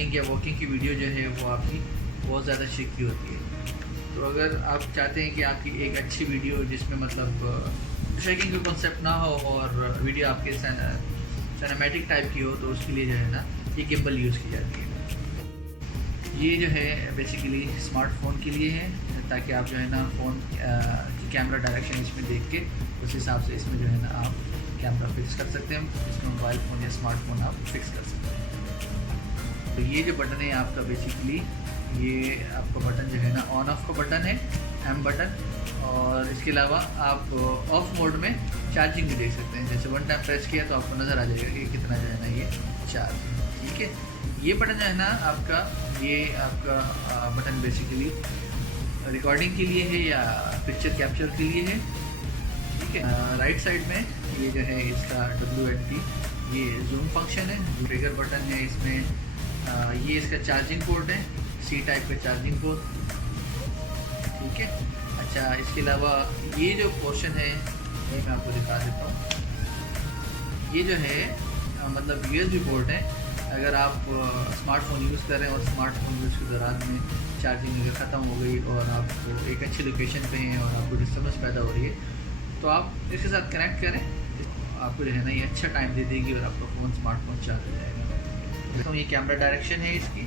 Running या walking की video जो है वो आपकी बहुत ज़्यादा शेकी होती है। तो अगर आप चाहते हैं कि आपकी एक अच्छी वीडियो जिसमें मतलब शेकिंग का कॉन्सेप्ट ना हो और वीडियो आपके सिनेमैटिक टाइप की हो, तो उसके लिए जो है ना ये गिम्बल यूज़ की जाती है। ये जो है बेसिकली स्मार्टफोन के लिए है, ताकि आप जो है ना फ़ोन की कैमरा डायरेक्शन इसमें देख के उस हिसाब से इसमें जो है ना आप कैमरा फिक्स कर सकते हैं। इसमें मोबाइल फ़ोन या स्मार्टफोन आप फिक्स कर सकते हैं। तो ये जो बटन है आपका बेसिकली ये आपका बटन जो है ना ऑन ऑफ का बटन है, एम बटन। और इसके अलावा आप ऑफ मोड में चार्जिंग भी देख सकते हैं। जैसे वन टाइम प्रेस किया तो आपको नज़र आ जाएगा कि कितना जो है ना ये चार्ज, ठीक है। ये बटन जो है ना आपका बटन बेसिकली रिकॉर्डिंग के लिए है या पिक्चर कैप्चर के लिए है, ठीक है। राइट साइड में ये जो है इसका WNT ये जूम फंक्शन है। ट्रिगर बटन है इसमें। ये इसका चार्जिंग पोर्ट है, C टाइप का चार्जिंग पोर्ट, ठीक है। अच्छा, इसके अलावा ये जो पोर्शन है ये मैं आपको दिखा देता हूँ। ये जो है मतलब USB पोर्ट है। अगर आप स्मार्टफोन यूज़ कर रहे हैं और स्मार्टफोन यूज़ के दौरान में चार्जिंग अगर ख़त्म हो गई और आप एक अच्छी लोकेशन पे हैं और आपको डिस्टर्बेंस पैदा हो रही है, तो आप इसके साथ कनेक्ट करें। आपको जो है ना ये अच्छा टाइम दे देगी और आपका फ़ोन स्मार्टफोन चार्ज हो जाएगा। तो ये कैमरा डायरेक्शन है इसकी,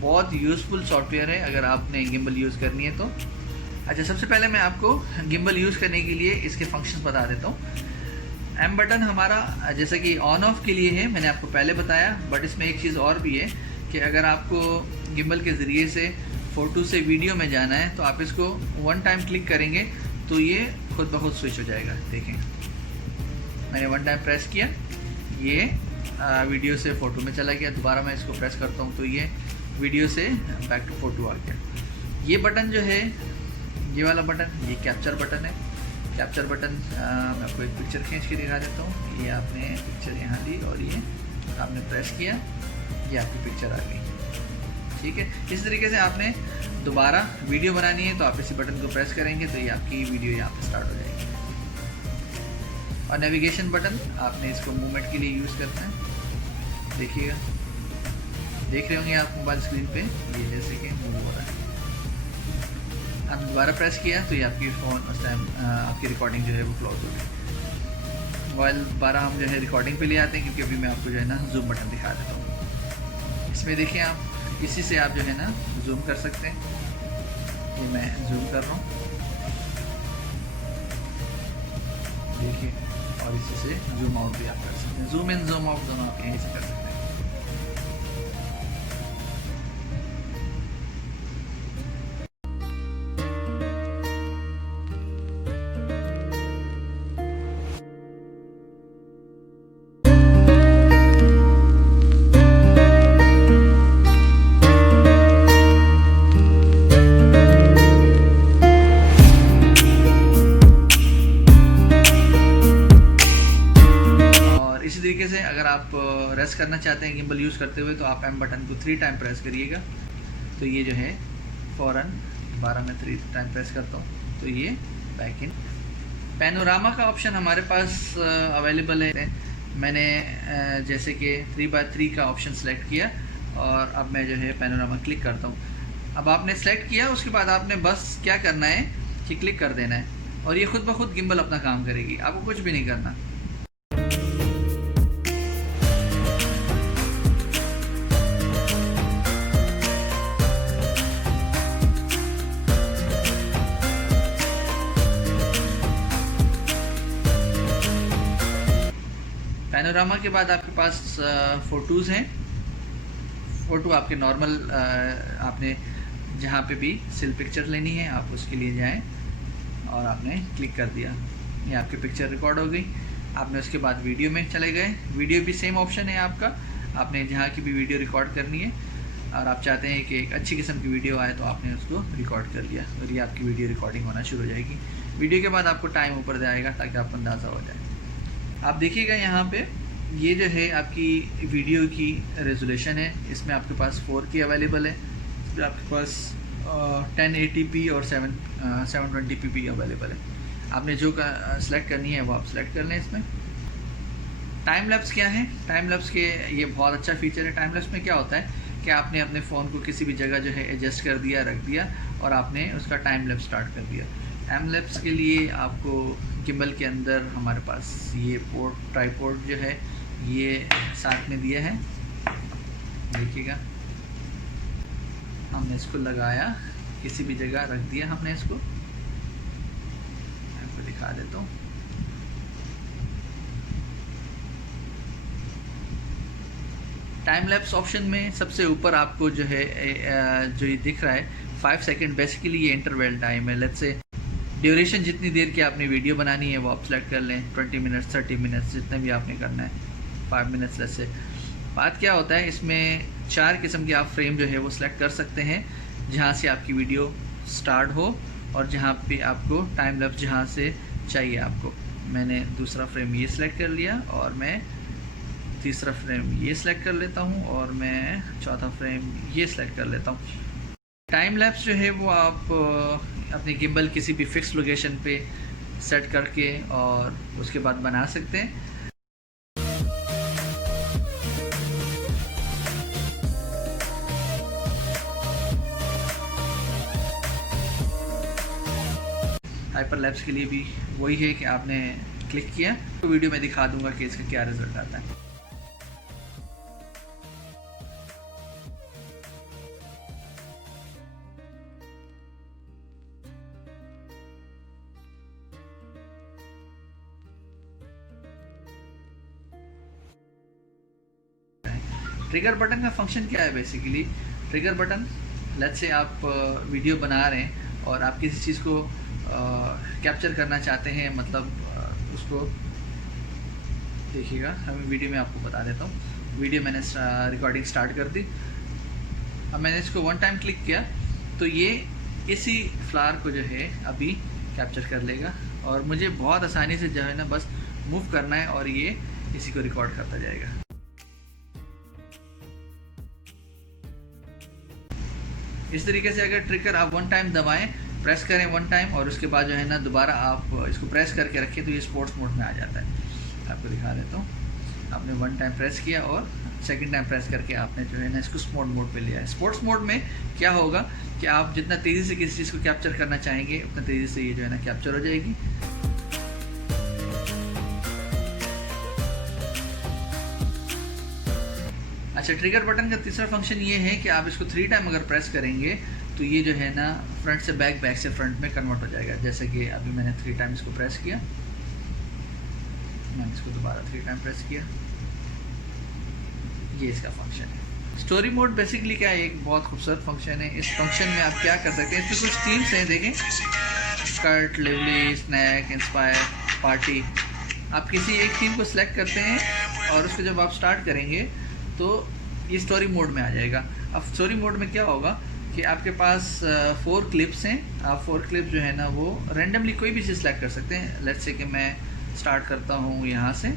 बहुत यूज़फुल सॉफ्टवेयर है अगर आपने गिम्बल यूज़ करनी है तो। अच्छा, सबसे पहले मैं आपको गिम्बल यूज़ करने के लिए इसके फंक्शंस बता देता हूँ। एम बटन हमारा जैसे कि ऑन ऑफ के लिए है, मैंने आपको पहले बताया। बट इसमें एक चीज़ और भी है कि अगर आपको गिम्बल के ज़रिए से फ़ोटो से वीडियो में जाना है तो आप इसको वन टाइम क्लिक करेंगे तो ये खुद ब खुद स्विच हो जाएगा। देखें, मैंने वन टाइम प्रेस किया, ये वीडियो से फ़ोटो में चला गया। दोबारा मैं इसको प्रेस करता हूँ तो ये वीडियो से बैक टू फ़ोटो आ गया। ये बटन जो है, ये वाला बटन, ये कैप्चर बटन है। कैप्चर बटन मैं आपको एक पिक्चर खींच के दिखा देता हूँ। ये आपने पिक्चर यहाँ ली और ये आपने प्रेस किया, ये आपकी पिक्चर आ गई, ठीक है। इस तरीके से आपने दोबारा वीडियो बनानी है तो आप इसी बटन को प्रेस करेंगे तो ये आपकी वीडियो यहाँ पे स्टार्ट हो जाएगी। और नेविगेशन बटन आपने इसको मूवमेंट के लिए यूज़ करना है। देखिएगा, देख रहे होंगे आप मोबाइल स्क्रीन पे ये जैसे कि मूव हो रहा है। आपने दोबारा प्रेस किया तो ये आपकी फ़ोन उस टाइम आपकी रिकॉर्डिंग जो है वो क्लोज हो गई। मोबाइल दोबारा हम जो है रिकॉर्डिंग पे ले आते हैं, क्योंकि अभी मैं आपको जो है ना जूम बटन दिखा देता हूँ। इसमें देखिए आप, इसी से आप जो है ना जूम कर सकते हैं। ये मैं जूम कर रहा हूँ, देखिए। और इसी से जूम आउट भी आप कर सकते हैं। जूम इन जूम आउट दोनों आप यहीं से कर सकते हैं। इसी तरीके से अगर आप रेस्ट करना चाहते हैं गिम्बल यूज़ करते हुए तो आप एम बटन को 3 टाइम प्रेस करिएगा तो ये जो है फ़ौरन 12 में 3 टाइम प्रेस करता हूँ तो ये बैक इन। पैनोरामा का ऑप्शन हमारे पास अवेलेबल है। मैंने जैसे कि 3x3 का ऑप्शन सेलेक्ट किया और अब मैं जो है पैनोरामा क्लिक करता हूँ। अब आपने सेलेक्ट किया, उसके बाद आपने बस क्या करना है कि क्लिक कर देना है और ये खुद ब खुद गिम्बल अपना काम करेगी, आपको कुछ भी नहीं करना। पैनोरामा के बाद आपके पास फ़ोटोज़ हैं। फ़ोटो आपके नॉर्मल आपने जहाँ पे भी स्टिल पिक्चर लेनी है आप उसके लिए जाएं और आपने क्लिक कर दिया, ये आपकी पिक्चर रिकॉर्ड हो गई। आपने उसके बाद वीडियो में चले गए, वीडियो भी सेम ऑप्शन है आपका। आपने जहाँ की भी वीडियो रिकॉर्ड करनी है और आप चाहते हैं कि एक अच्छी किस्म की वीडियो आए तो आपने उसको रिकॉर्ड कर लिया और ये आपकी वीडियो रिकॉर्डिंग होना शुरू हो जाएगी। वीडियो के बाद आपको टाइम ऊपर जाएगा ताकि आपको अंदाज़ा हो जाए। आप देखिएगा यहाँ पे ये जो है आपकी वीडियो की रेजोल्यूशन है, इसमें आपके पास 4K अवेलेबल है, इसमें आपके पास 1080p और 720p अवेलेबल है। आपने जो सेलेक्ट करनी है वो आप सेलेक्ट कर लें इसमें। टाइम लैप्स क्या है? टाइम लैप्स के ये बहुत अच्छा फीचर है। टाइम लैप्स में क्या होता है कि आपने अपने फ़ोन को किसी भी जगह जो है एडजस्ट कर दिया, रख दिया और आपने उसका टाइम लैप्स स्टार्ट कर दिया। टाइम लैप्स के लिए आपको गिम्बल के अंदर हमारे पास ये पोर्ट, ट्राईपोर्ट जो है ये साथ में दिया है, देखिएगा। हमने इसको लगाया, किसी भी जगह रख दिया हमने इसको। आपको दिखा देता हूँ। टाइम लैप्स ऑप्शन में सबसे ऊपर आपको जो है जो ये दिख रहा है 5 सेकंड, बेसिकली ये इंटरवल टाइम है। लेट्स से ड्यूरेशन जितनी देर की आपने वीडियो बनानी है वो आप सेलेक्ट कर लें, 20 मिनट्स, 30 मिनट्स, जितने भी आपने करना है, 5 मिनट्स। लेट्स से बात क्या होता है, इसमें 4 किस्म के आप फ्रेम जो है वो सिलेक्ट कर सकते हैं, जहाँ से आपकी वीडियो स्टार्ट हो और जहाँ पे आपको टाइम लैप्स जहाँ से चाहिए आपको। मैंने दूसरा फ्रेम ये सिलेक्ट कर लिया और मैं तीसरा फ्रेम ये सिलेक्ट कर लेता हूँ और मैं चौथा फ्रेम ये सिलेक्ट कर लेता हूँ। टाइम लैप्स जो है वो आप अपने गिम्बल किसी भी फिक्स लोकेशन पे सेट करके और उसके बाद बना सकते हैं। हाइपर लैप्स के लिए भी वही है कि आपने क्लिक किया तो वीडियो में दिखा दूंगा कि इसका क्या रिजल्ट आता है। ट्रिगर बटन का फंक्शन क्या है? Basically trigger button, let's say आप वीडियो बना रहे हैं और आप किसी चीज़ को कैप्चर करना चाहते हैं, मतलब उसको देखिएगा। हमें वीडियो में आपको बता देता हूँ। वीडियो मैंने रिकॉर्डिंग स्टार्ट कर दी। अब मैंने इसको 1 टाइम क्लिक किया तो ये इसी फ्लावर को जो है अभी कैप्चर कर लेगा और मुझे बहुत आसानी से जो है ना बस मूव करना है और ये इसी को रिकॉर्ड करता जाएगा। इस तरीके से अगर ट्रिगर आप 1 टाइम दबाएं, प्रेस करें 1 टाइम और उसके बाद जो है ना दोबारा आप इसको प्रेस करके रखें तो ये स्पोर्ट्स मोड में आ जाता है। आपको दिखा देता हूँ। आपने 1 टाइम प्रेस किया और सेकंड टाइम प्रेस करके आपने जो है ना इसको स्पोर्ट्स मोड पे लिया है। स्पोर्ट्स मोड में क्या होगा कि आप जितना तेज़ी से किसी चीज़ को कैप्चर करना चाहेंगे उतना तेज़ी से ये जो है ना कैप्चर हो जाएगी। अच्छा, ट्रिगर बटन का तीसरा फंक्शन ये है कि आप इसको 3 टाइम अगर प्रेस करेंगे तो ये जो है ना फ्रंट से बैक, बैक से फ्रंट में कन्वर्ट हो जाएगा। जैसे कि अभी मैंने 3 टाइम इसको प्रेस किया, मैंने इसको दोबारा 3 टाइम प्रेस किया, ये इसका फंक्शन है। स्टोरी मोड बेसिकली क्या है, एक बहुत खूबसूरत फंक्शन है। इस फंक्शन में आप क्या कर सकते हैं, इसमें कुछ थीम्स हैं, देखें, skirt, lively, snack, inspire, party. आप किसी एक थीम को सिलेक्ट करते हैं और उसको जब आप स्टार्ट करेंगे तो ये स्टोरी मोड में आ जाएगा। अब स्टोरी मोड में क्या होगा कि आपके पास 4 क्लिप्स हैं। आप 4 क्लिप्स जो है ना वो रैंडमली कोई भी चीज़ सेलेक्ट कर सकते हैं। लेट्स से कि मैं स्टार्ट करता हूँ यहाँ से,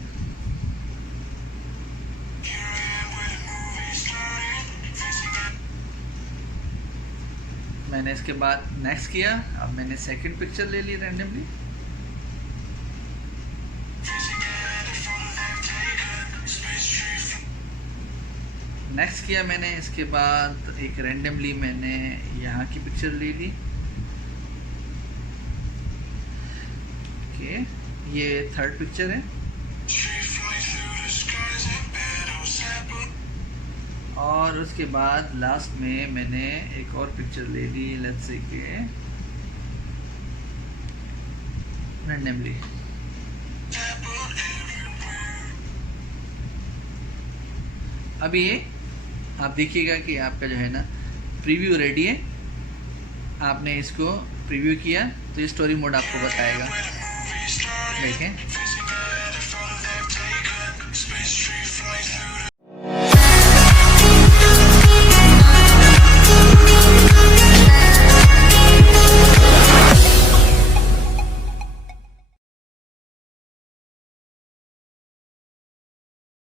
मैंने इसके बाद नेक्स्ट किया। अब मैंने सेकंड पिक्चर ले ली रैंडमली, नेक्स्ट किया मैंने, इसके बाद एक रैंडमली मैंने यहाँ की पिक्चर ले ली। ओके, ये 3rd पिक्चर है। और उसके बाद लास्ट में मैंने एक और पिक्चर ले ली, लेट्स से कि रैंडमली। अब ये आप देखिएगा कि आपका जो है ना प्रीव्यू रेडी है। आपने इसको प्रीव्यू किया तो ये स्टोरी मोड आपको बताएगा, देखें।